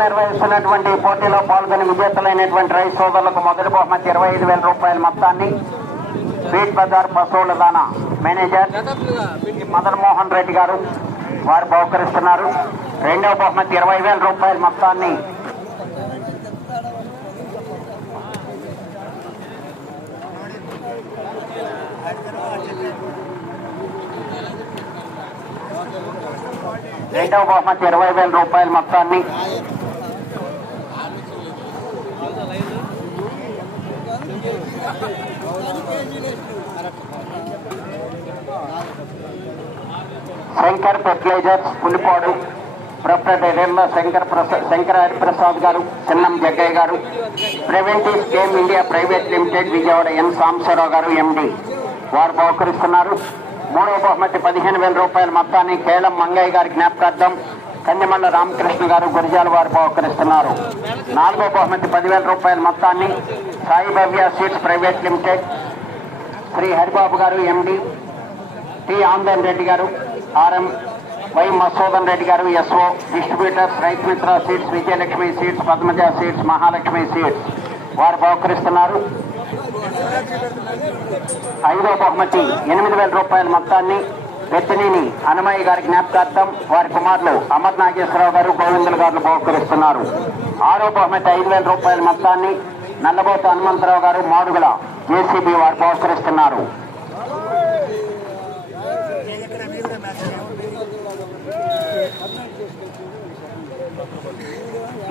నిర్వహిస్తున్నటువంటి పోటీలో పాల్గొని విజేతలైనటువంటి రైతు సోదరులకు మొదటి బహుమతి ఇరవై ఐదు వేల రూపాయల మొత్తాన్ని స్వీట్ బజార్ పశువుల దాన మేనేజర్ మదన్ మోహన్ రెడ్డి గారు వారు బహుకరిస్తున్నారు. రెండవ బహుమతి ఇరవై వేల రూపాయల మొత్తాన్ని రెండవ బహుమతి ఇరవై వేల రూపాయల మొత్తాన్ని Shankar fertilisers Pulipadu ప్రొప్రైటర్ల Shankar Prasad Shankar Hariprasad garu Chinnam Jaggayya garu preventive scheme India private limited Vijayawada N Sambasivarao garu M. D బహుకరిస్తున్నారు. మూడవ బహుమతి పదిహేను వేల రూపాయల మొత్తాన్ని కేళం మంగయ్య గారి జ్ఞాపకార్థం కందిమండ రామకృష్ణ గారు గురిజాల వారు బహుకరిస్తున్నారు. నాలుగో బహుమతి పదివేల రూపాయల మొత్తాన్ని Sai Bhavya seats private limited Shri Haribabu గారు ఎండి టి ఆందన్ రెడ్డి గారు ఆర్ఎం వై మసోదన్ రెడ్డి గారు S O distributors Rythu Mitra seeds Vijayalakshmi seeds Padmaja seeds Mahalakshmi seeds వారు బహుకరిస్తున్నారు. ఐదో బహుమతి ఎనిమిది వేల రూపాయల మొత్తాన్ని వెత్తినేని హనుమయ్య గారి జ్ఞాపకార్థం వారి కుమారులు అమర్ నాగేశ్వరరావు గారు గోవిందులు గారు బహుకరిస్తున్నారు. ఆరో బహుమతి ఐదు వేల రూపాయల మొత్తాన్ని నల్లబోత హనుమంతరావు గారు మాడుగుల జేసీబీ వారు బహుకరిస్తున్నారు.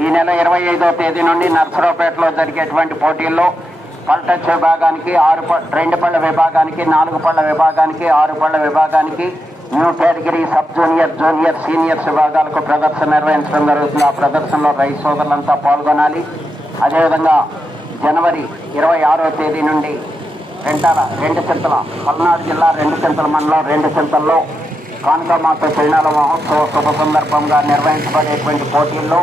ఈ నెల ఇరవై ఐదో తేదీ నుండి నర్సరావుపేటలో జరిగేటువంటి పోటీల్లో పల్టచ్ విభాగానికి ఆరు ప- రెండు పళ్ళ విభాగానికి నాలుగు పళ్ళ విభాగానికి ఆరు పళ్ళ విభాగానికి new category sub junior junior seniors విభాగాలకు ప్రదర్శన నిర్వహించడం జరుగుతుంది. ఆ ప్రదర్శనలో రైతు సోదరులంతా పాల్గొనాలి. అదేవిధంగా జనవరి ఇరవై ఆరో తేదీ నుండి రెంటాల రెండు చింతల పల్నాడు జిల్లా రెండు చింతల మండలం రెండు చింతల్లో కానుకమాత తిరునాళ మహోత్సవ శుభ సందర్భంగా నిర్వహించబడేటువంటి పోటీల్లో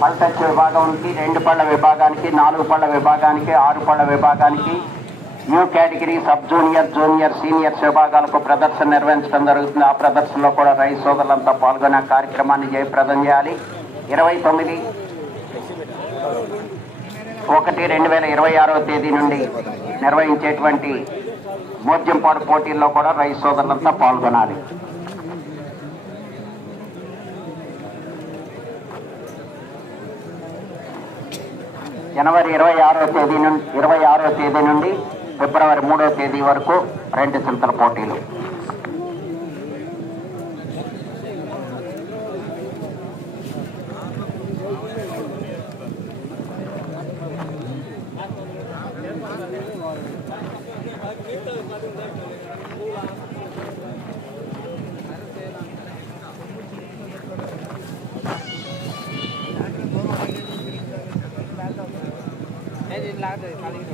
పల్టచ్ విభాగానికి రెండు పళ్ళ విభాగానికి నాలుగు పళ్ళ విభాగానికి ఆరు పళ్ళ విభాగానికి new category sub junior junior seniors విభాగాలకు ప్రదర్శన నిర్వహించడం జరుగుతుంది. ఆ ప్రదర్శనలో కూడా రైతు సోదరులంతా పాల్గొనే కార్యక్రమాన్ని జయప్రదం చేయాలి. ఇరవై తొమ్మిది ఒకటి రెండు వేల ఇరవై ఆరవ తేదీ నుండి నిర్వహించేటువంటి మోద్యంపాడు పోటీల్లో కూడా రైతు సోదరులంతా పాల్గొనాలి. జనవరి ఇరవై ఆరో తేదీ నుండి ఇరవై ఆరో తేదీ నుండి ఫిబ్రవరి మూడో తేదీ వరకు రెండు చింతల పోటీలు. 对他那个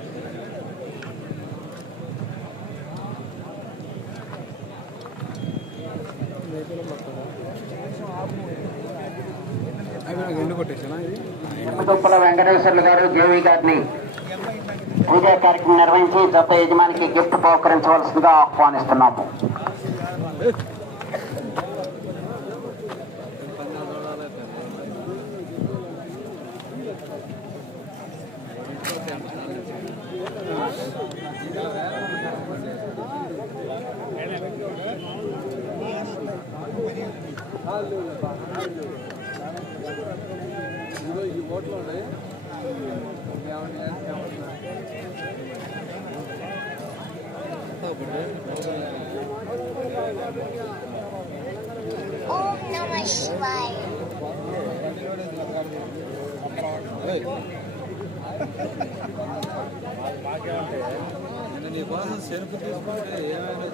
వెంకటేశ్వర్లు గారు జేవి గారిని పూజా కార్యక్రమం నిర్వహించి జత యజమానికి గిఫ్ట్ పోకరించవలసిందిగా ఆహ్వానిస్తున్నాము. ఓట్లు ఉన్నాయి. ఓం నమ శివాయ నీ కోసం చెరుకు తీసుకుంటే ఏమైనా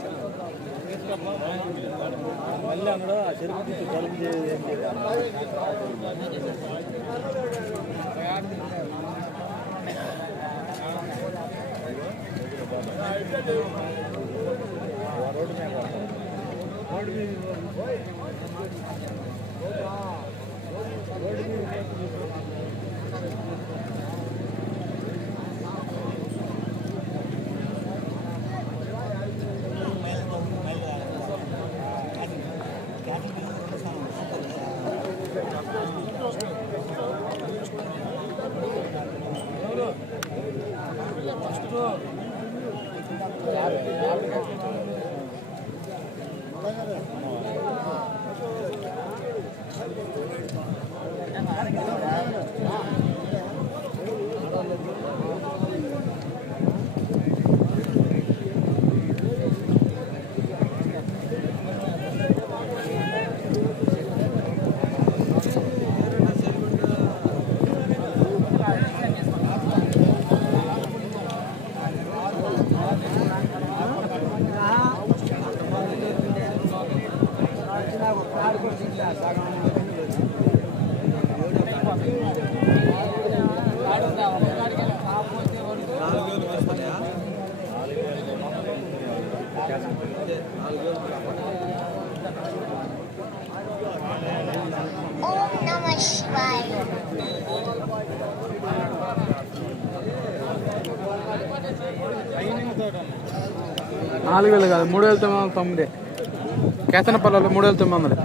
మళ్ళీ అందులో ఆ చెరుకు తీసి కలుపు రోడ్డు మీద నాలుగు వేలు కాదు మూడు వేల తొమ్మిది వందల తొమ్మిది. కేతనపల్లిలో మూడు వేల తొమ్మిది వందలు.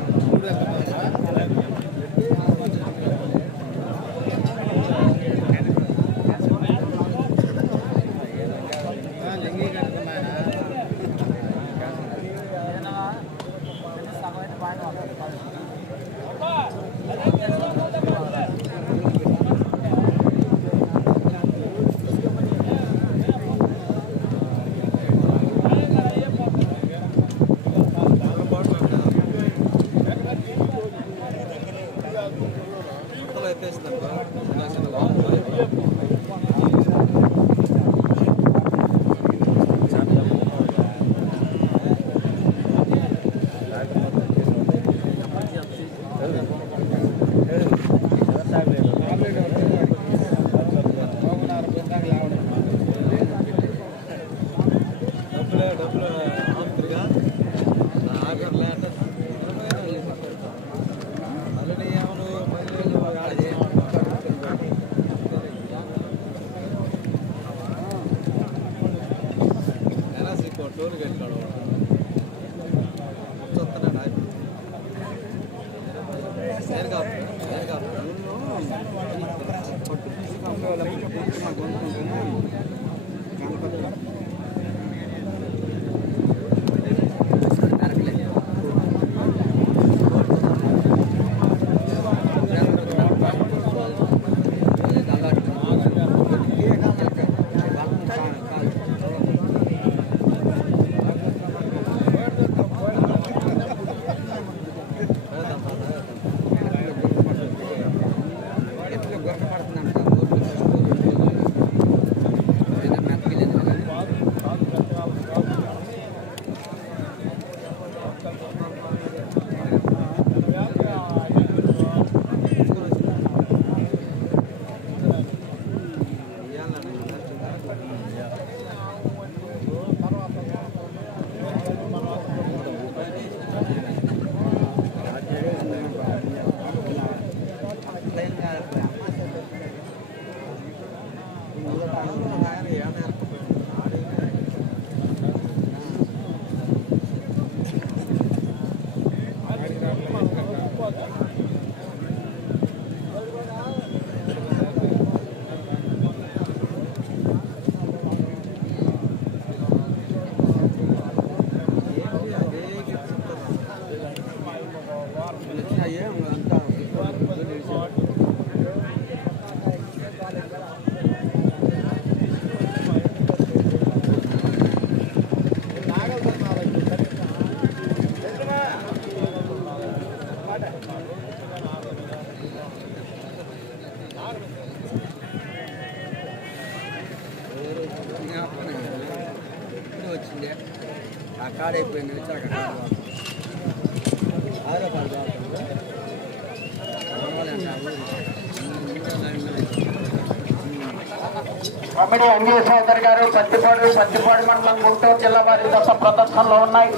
కమిటీ అంగీ సోదరి గారు పత్తిపాడు సత్తిపాడు మండలం గుంటూరు జిల్లా వారి దశ ప్రదర్శనలో ఉన్నాయి.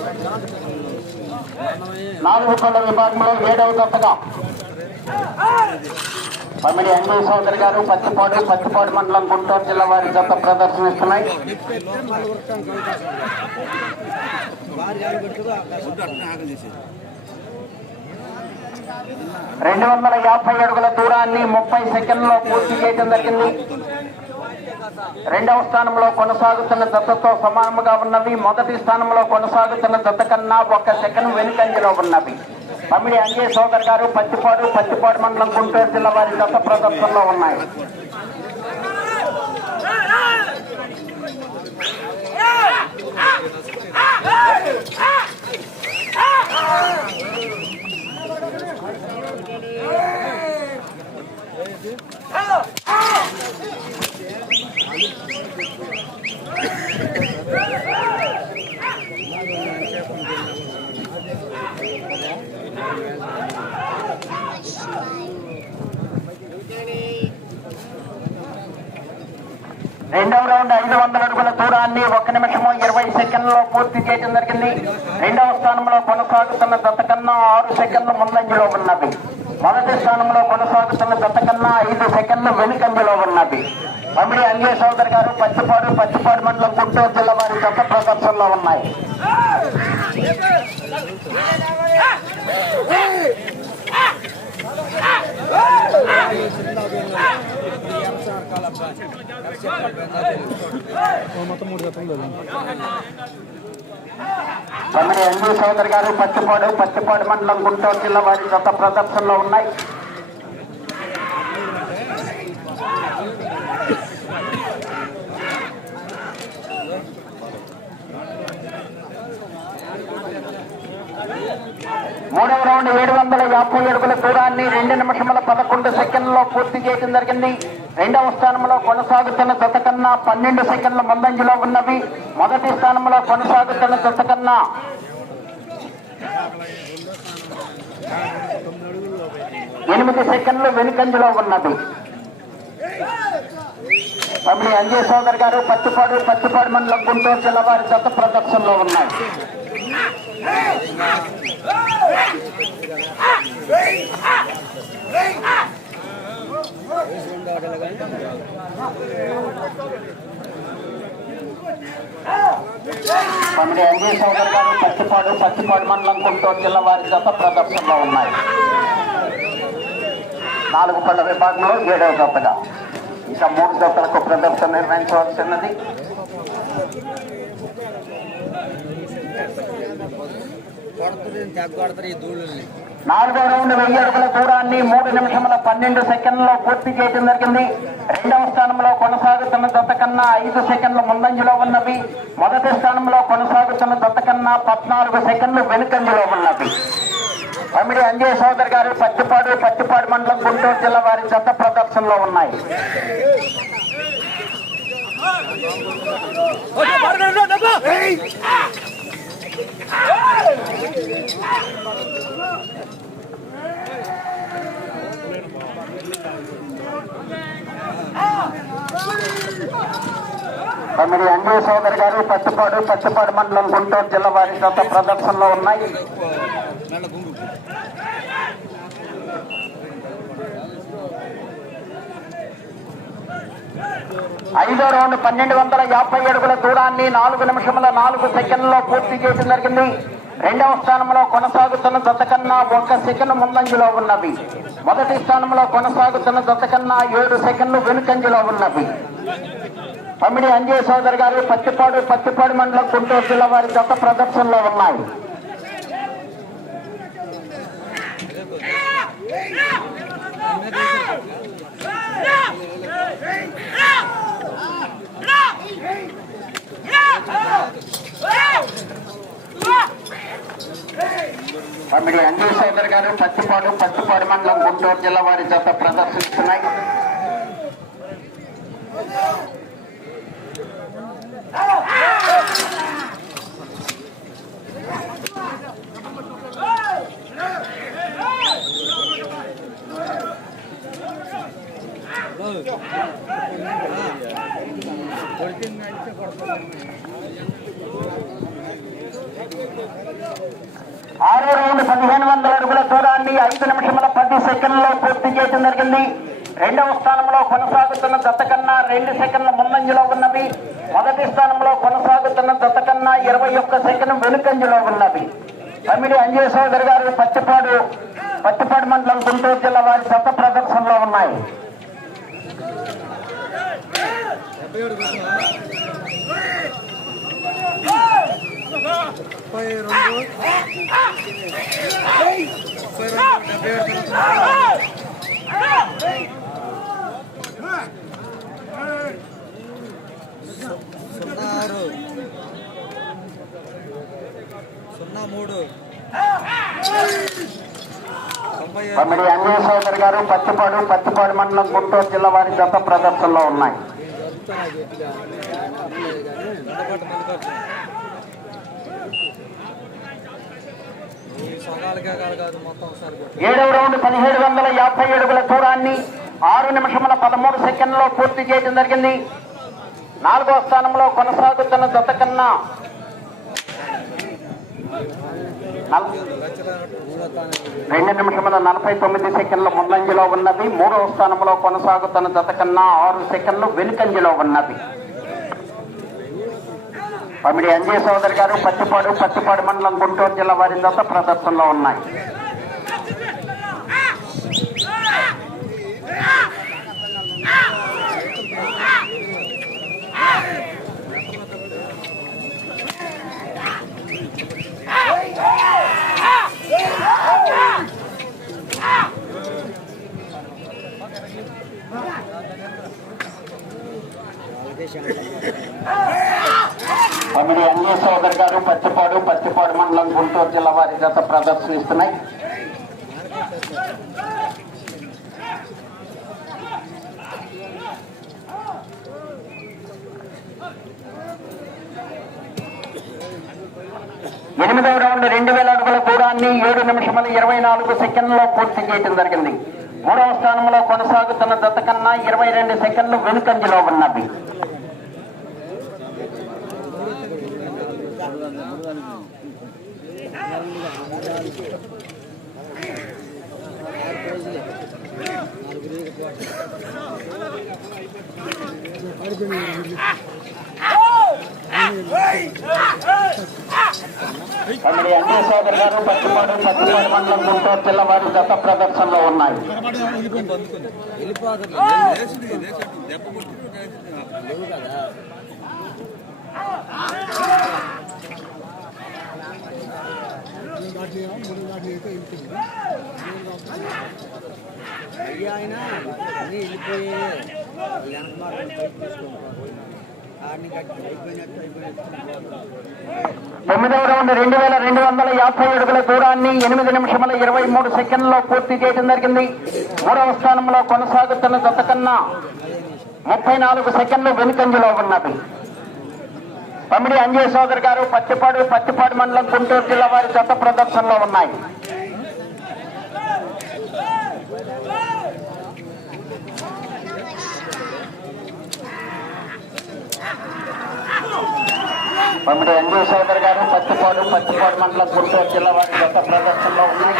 నాలుగు కొండ విభాగంలో ఏడవ దత్తగా కమిటీ అంగీ సోదరి గారు పత్తిపాడు పత్తిపాడు మండలం గుంటూరు జిల్లా వారి దత్త ప్రదర్శనిస్తున్నాయి. రెండు వందల యాభై అడుగుల దూరాన్ని ముప్పై సెకండ్లో పూర్తి చేయడం జరిగింది. రెండవ స్థానంలో కొనసాగుతున్న దత్తతో సమానముగా ఉన్నవి. మొదటి స్థానంలో కొనసాగుతున్న దత్త కన్నా ఒక సెకండ్ వెనుకంజలో ఉన్నవి. తమిడి అంజయ్ సోదర్ గారు పత్తిపాడు పత్తిపాడు మండలం గుంటూరు జిల్లా వారి జత ప్రదర్శనలో ఉన్నాయి. రెండవ రౌండ్ ఐదు వందల అడుగుల దూరాన్ని ఒక నిమిషము ఇరవై సెకండ్లో పూర్తి చేయడం జరిగింది. రెండవ స్థానంలో కొనసాగుతున్న దత్త కన్నా ఆరు సెకండ్లు ముందంజలో ఉన్నది. మొదటి స్థానంలో కొనసాగుతున్న దత్త కన్నా ఐదు సెకండ్లు వెనుకంజలో ఉన్నది. అమిడి అంజయ్ సోదర్ గారు పచ్చిపాడు పచ్చిపాడు మండలం గుంటూరు జిల్లా వారి దత్త ప్రదర్శనలో ఉన్నాయి. మొత్తం మూడు లేదు గారు పచ్చిపాడు పచ్చిపాడు మండలం గుంటూరు జిల్లా వారి గత ప్రదర్శనలో ఉన్నాయి. మూడవ రౌండ్ ఏడు వందల యాభై అడుగుల దూరాన్ని రెండు నిమిషముల పదకొండు సెకండ్లలో పూర్తి చేయడం జరిగింది. రెండవ స్థానంలో కొనసాగుతున్న జత కన్నా పన్నెండు సెకండ్ల ముందంజలో ఉన్నవి. మొదటి స్థానంలో కొనసాగుతున్న జత కన్నా ఎనిమిది సెకండ్లు వెనుకంజలో ఉన్నది. తమిళ అంజయ్ సోదర్ గారు పత్తిపాడు పత్తిపాడు మండలం గుంటూరు జిల్లా వారి జత ప్రదర్శనలో ఉన్నాయి. తమిళ అంజయ్ సోదర్ గారు పత్తిపాడు పత్తిపాడు మండలం గుంటూరు జిల్లా వారి జత ప్రదర్శనలో ఉన్నాయి. నాలుగు పళ్ళ విభాగంలో ఏడవ జతగా ఇంకా మూడు జతలకు ప్రదర్శన నిర్వహించవలసినది. కొడతారు తగ్గొడతారు ఈ ధూళుల్ని. నాలుగో రౌండ్ వెయ్యి అడుగుల దూరాన్ని మూడు నిమిషముల పన్నెండు సెకండ్లలో పూర్తి చేయడం జరిగింది. రెండవ స్థానంలో కొనసాగుతున్న దత్త కన్నా ఐదు సెకండ్ల ముందంజలో ఉన్నవి. మొదటి స్థానంలో కొనసాగుతున్న దత్త కన్నా పద్నాలుగు సెకండ్లు వెనుకంజలో ఉన్నవి. తమిడి అంజయ్ సోదర్ గారు పత్తిపాడు పత్తిపాడు మండలం గుంటూరు జిల్లా వారి జత ప్రదర్శనలో ఉన్నాయి. తమిడి అంజయ్ సోదరి గారు పట్టుపాడు పట్టుపాడు మండలం గుంటూరు జిల్లా వారి గత ప్రదర్శనలో ఉన్నాయి. ఐదో రౌండ్ పన్నెండు వందల యాభై అడుగుల దూరాన్ని నాలుగు నిమిషముల నాలుగు సెకండ్లో పూర్తి చేయడం జరిగింది. రెండవ స్థానంలో కొనసాగుతున్న జత ఒక్క సెకండ్ ముందంజలో ఉన్నవి. మొదటి స్థానంలో కొనసాగుతున్న జత ఏడు సెకండ్లు వెనుకంజలో ఉన్నవి. తమ్మిడి అంజయ్ సోదరు గారు పత్తిపాడు పత్తిపాడు మండలం గుంటూరు జిల్లా వారి జత ప్రదర్శనలో ఉన్నాయి. తమ్మిడి అంజయ్ సోదరు గారు పత్తిపాడు పత్తిపాడు మండలం గుంటూరు జిల్లా వారి జత ప్రదర్శిస్తున్నాయి. ఆరో రౌండ్ పదిహేను వందల అడుగుల దూరాన్ని ఐదు నిమిషముల పది సెకండ్లో పూర్తి చేయడం జరిగింది. రెండవ స్థానంలో కొనసాగుతున్న దత్త కన్నా రెండు సెకండ్ల ముందంజలో ఉన్నవి. మొదటి స్థానంలో కొనసాగుతున్న దత్త కన్నా ఇరవై ఒక్క సెకండ్ వెనుకంజలో ఉన్నవి. తమిడి అంజయ్ సోదరి గారు పత్తిపాడు పత్తిపాడు మండలం గుంటూరు జిల్లా వారి దత్త ప్రదర్శనలో ఉన్నాయి. ముప్పై రెండు. ముప్పై రెండు. డెబ్బై సున్నా ఆరు సున్నా మూడు అంజయ్ సోదరి గారు పత్తిపాడు పత్తిపాడు మండలం గుంటూరు జిల్లా వారి జత ప్రదర్శనలో ఉన్నాయి. ఏడవ రౌండ్ పదిహేడు వందల యాభై అడుగుల దూరాన్ని ఆరు నిమిషముల పదమూడు సెకండ్లో పూర్తి చేయడం జరిగింది. నాలుగో స్థానంలో కొనసాగుతున్న జత కన్నా రెండు నిమిషముల నలభై తొమ్మిది సెకండ్ల ముందంజలో ఉన్నది. మూడవ స్థానంలో కొనసాగుతున్న జత కన్నా ఆరు సెకండ్లు వెనుకంజలో ఉన్నది. పమిడి అంజయ్ సోదరి గారు పత్తిపాడు పత్తిపాడు మండలం గుంటూరు జిల్లా వారి జత ప్రదర్శనలో ఉన్నాయి. తమిడి అన్య సోదర్ గారు పచ్చిపాడు పచ్చిపాడు మండలం గుంటూరు జిల్లా వారి గత ప్రదర్శిస్తున్నాయి ఎనిమిదవ రౌండ్ రెండు వేల అడుగుల దూరాన్ని ఏడు నిమిషముల ఇరవై నాలుగు సెకండ్లో పూర్తి చేయడం జరిగింది. మూడవ స్థానంలో కొనసాగుతున్న దత్త కన్నా ఇరవై రెండు సెకండ్లు వెనుకంజలో ఉన్నది Hey! అన్య సోదరు గారు పచ్చిపాడు పచ్చిపాడు మండలం గుంటూరు జిల్లా వారి జత ప్రదర్శనలో ఉన్నాయి. అయ్యా ఆయన అన్నీ వెళ్ళిపోయి వెనక మార్గం తీసుకుంటారు. తొమ్మిదవ రౌండ్ రెండు వేల రెండు వందల యాభై అడుగుల దూరాన్ని ఎనిమిది నిమిషముల ఇరవై మూడు సెకండ్లో పూర్తి చేయడం జరిగింది. మూడవ స్థానంలో కొనసాగుతున్న జత కన్నా ముప్పై నాలుగు సెకండ్లు వెనుకంజలో ఉన్నది. తమిడి అంజయ్ సోదర్ గారు పత్తిపాడు పత్తిపాడు మండలం గుంటూరు జిల్లా వారి జత ప్రదర్శనలో ఉన్నాయి. తమిడి అంజయ్ సోదర్ గారు పత్తిపాడు పత్తిపాడు మండలం గుంటూరు జిల్లా వారి గత ప్రదర్శనలో ఉన్నాయి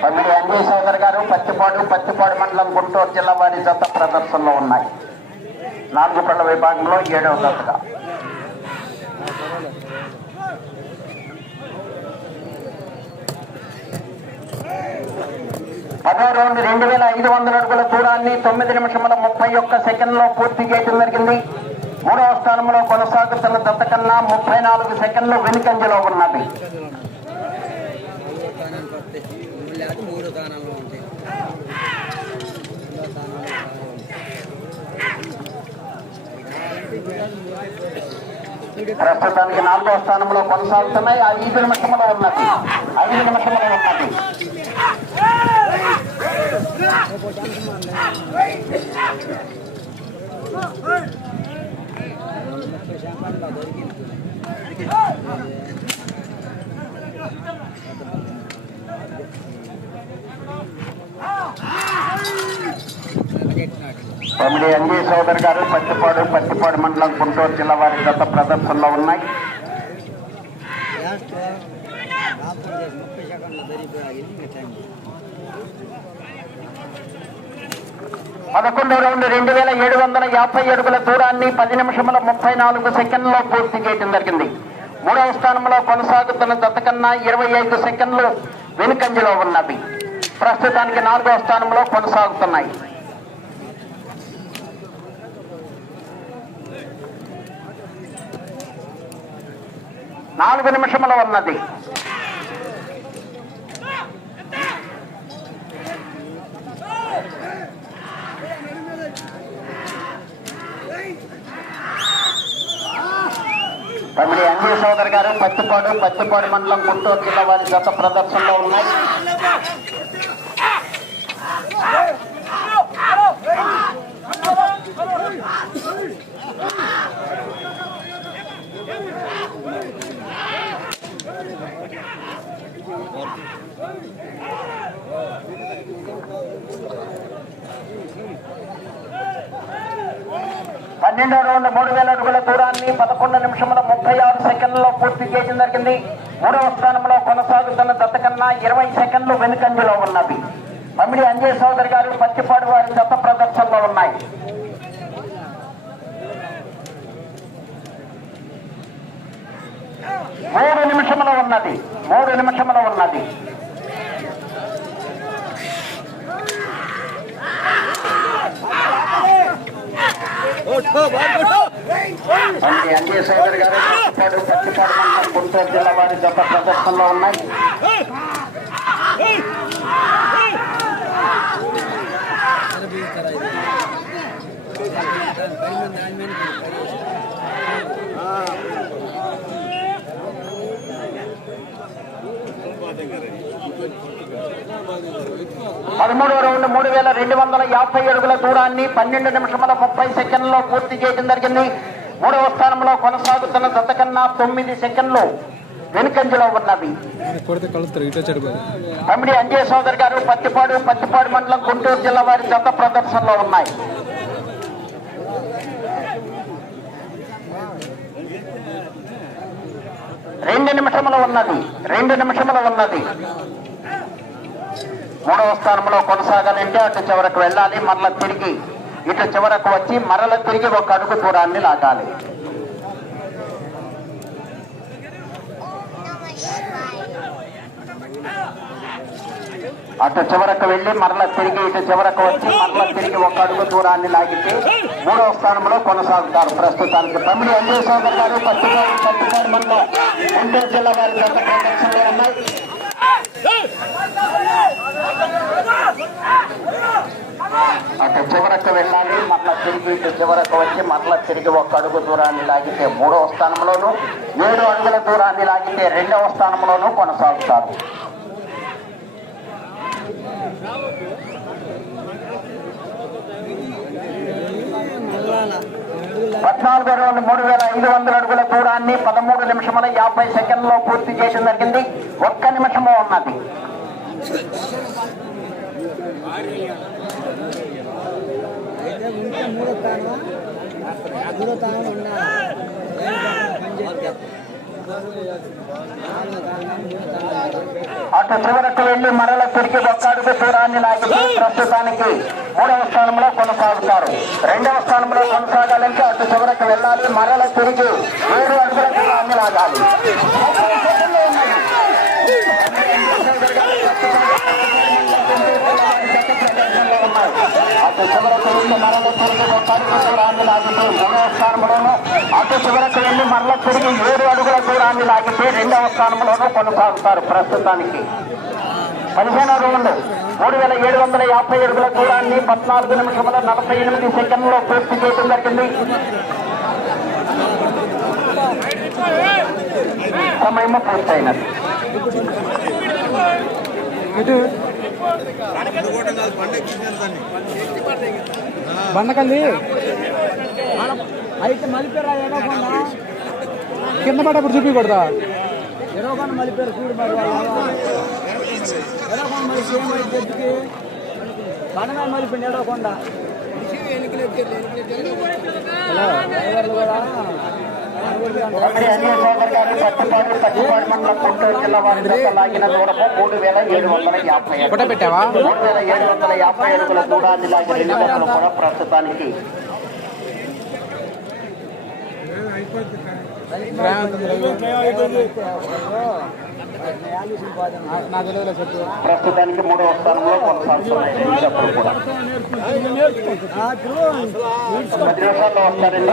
తమిడి అంజయ్ సోదర్ గారు పత్తిపాడు పత్తిపాడు మండలం గుంటూరు జిల్లా వారి జత ప్రదర్శనలో ఉన్నాయి. నాలుగు పళ్ళ విభాగంలో ఏడవ దశగా పదో రౌండ్ రెండు వేల ఐదు వందల అడుగుల దూరాన్ని తొమ్మిది నిమిషముల ముప్పై ఒక్క సెకండ్లో పూర్తి చేయడం జరిగింది. మూడవ స్థానంలో కొనసాగుతున్న దత్తకన్నా ముప్పై నాలుగు సెకండ్లు వెనుకంజలో ఉన్నది మూడు మూడో స్థానంలో ఉంటాయి మూడో స్థానంలో ప్రస్తుతానికి నాలుగో స్థానంలో కొనసాగుతున్నాయి ఐదు నిమిషంలో ఉన్నది. ఐదు నిమిషంలో ఉన్నది. ముప్పై శాంపాలు దొరికింది తొమ్మిది ఎన్జీ సోదర్ గారు పత్తిపాడు పత్తిపాడు మండలం గుంటూరు జిల్లా వారి గత ప్రదర్శనలో ఉన్నాయి. పదకొండు రౌండ్ రెండు వేల ఏడు వందల యాభై అడుగుల దూరాన్ని పది నిమిషముల ముప్పై నాలుగు సెకండ్లో పూర్తి చేయడం జరిగింది. మూడవ స్థానంలో కొనసాగుతున్న దత్తకన్నా ఇరవై ఐదు సెకండ్లు వెనుకంజలో ఉన్నవి. ప్రస్తుతానికి నాలుగవ స్థానంలో కొనసాగుతున్నాయి. నాలుగు నిమిషముల ఉన్నది. తమిడి అంజీ సోదర్ గారు పత్తిపాడు పత్తిపాడు మండలం గుంటూరు జిల్లా వారి గత ప్రదర్శనలో ఉన్నాయి. పన్నెండో రౌండ్ మూడు వేల అడుగుల దూరాన్ని పదకొండు నిమిషముల ముప్పై ఆరు సెకండ్లలో పూర్తి చేయడం జరిగింది. మూడవ స్థానంలో కొనసాగుతున్న దత్తకన్నా ఇరవై సెకండ్లు వెనుకంజలో ఉన్నవి. మమ్మిడి అంజయ్ సోదరి గారు పత్తిపాడు వారి దత్త ప్రదర్శనలో ఉన్నాయి. మూడు నిమిషములో ఉన్నది. మూడు నిమిషములో ఉన్నది. పమిడి అంజయ్ సోదరి గారు పత్తిపాడు పత్తిపాడు మండలం గుంటూరు జిల్లా వారి దత్త ప్రదర్శనలో ఉన్నాయి నిలబీస్తారా పదమూడవ రౌండ్ మూడు వేల రెండు వందల యాభై అడుగుల దూరాన్ని పన్నెండు నిమిషముల ముప్పై సెకండ్లలో పూర్తి చేయడం జరిగింది. మూడవ స్థానంలో కొనసాగుతున్న దత్తకన్నా తొమ్మిది సెకండ్లు వెనుకంజలో ఉన్నవి. తమిడి అంజయ్ సోదర్ గారు పత్తిపాడు పత్తిపాడు మండలం గుంటూరు జిల్లా వారి దత్త ప్రదర్శనలో ఉన్నాయి. రెండు నిమిషముల ఉన్నది రెండు నిమిషముల ఉన్నది. మూడవ స్థానంలో కొనసాగాలంటే అటు చివరకు వెళ్ళాలి మరల తిరిగి ఇటు చివరకు వచ్చి మరల తిరిగి ఒక అడుగు దూరాన్ని లాగాలి. అటు చివరకు వెళ్ళి మరల తిరిగి ఇటు చివరకు వచ్చి మరల తిరిగి ఒక అడుగు దూరాన్ని లాగితే మూడవ స్థానంలో కొనసాగుతారు ప్రస్తుతానికి. తమిళ అంజయ్ సోదర్ గారు పత్తిపాడు పత్తిపాడు గుంటూరు జిల్లా వారి గత ప్రదర్శనలో ఉన్నాయి. అటు చివరకు వెళ్ళాలి మళ్ళా తిరిగి ఇటు చివరకు వచ్చి మళ్ళా తిరిగి ఒక అడుగు దూరాన్ని లాగితే మూడవ స్థానంలోను ఏడు అడుగుల దూరాన్ని లాగితే రెండవ స్థానంలోనూ కొనసాగుతారు. మళ్ళా పద్నాలుగు రెండు మూడు వేల ఐదు వందల అడుగుల దూరాన్ని పదమూడు నిమిషముల యాభై సెకండ్లో పూర్తి చేయడం జరిగింది. ఒక్క నిమిషము ఉన్నది. మూడో మూడో స్థానం ఉన్నా అటు చివరకు వెళ్ళి మరల తిరిగి ఒక్కడుగు దూరాన్ని లాగితే ప్రస్తుతానికి మూడవ స్థానంలో కొనసాగుతారు. రెండవ స్థానంలో కొనసాగాలంటే అటు చివరకు వెళ్ళాలి మరల తిరిగి ఏడు అడుగుల దూరాన్ని లాగాలి ముప్పై సెకండ్లు ఉన్నాయి. అటు చివరకు వెళ్ళి మరల తిరిగి ఒక దూరాన్ని లాగితే మూడవ స్థానంలోను అటు చివరకు వెళ్ళి మరల తిరిగి ఏడు అడుగుల దూరాన్ని లాగితే రెండవ స్థానంలోనూ కొనసాగుతారు ప్రస్తుతానికి పదిహేను రౌండ్ మూడు వేల ఏడు వందల యాభై అడుగుల దూరాన్ని పద్నాలుగు నిమిషముల నలభై ఎనిమిది సెకండ్లో పూర్తి చేయడం జరిగింది సమయము పూర్తయినది బండకల్లి అయితే మలిపేరు ఎడవకుండా కింద పడ్డప్పుడు చూపించకూడదా ఎడవకుండా మలిపేరు చూడు మరి ఎడవకుండా మలిపిండి ఎడవకుండా హలో డ్రైవర్లు కూడా ఒకటి అన్ని సోదరు గారి పట్టుపాడు పట్టుపాడు మండలం గుంటూరు జిల్లా వారి లాగిన దూరము మూడు వేల ఏడు వందల యాభై మూడు వేల ఏడు వందల యాభై అడుగుల దూరాన్ని లాగిన రెండు జతలు కూడా ప్రస్తుతానికి. మూడవ స్థానంలో కొనసాగుతున్నాయి. జతలు కూడా. పది నిమిషాల్లో వస్తారండి.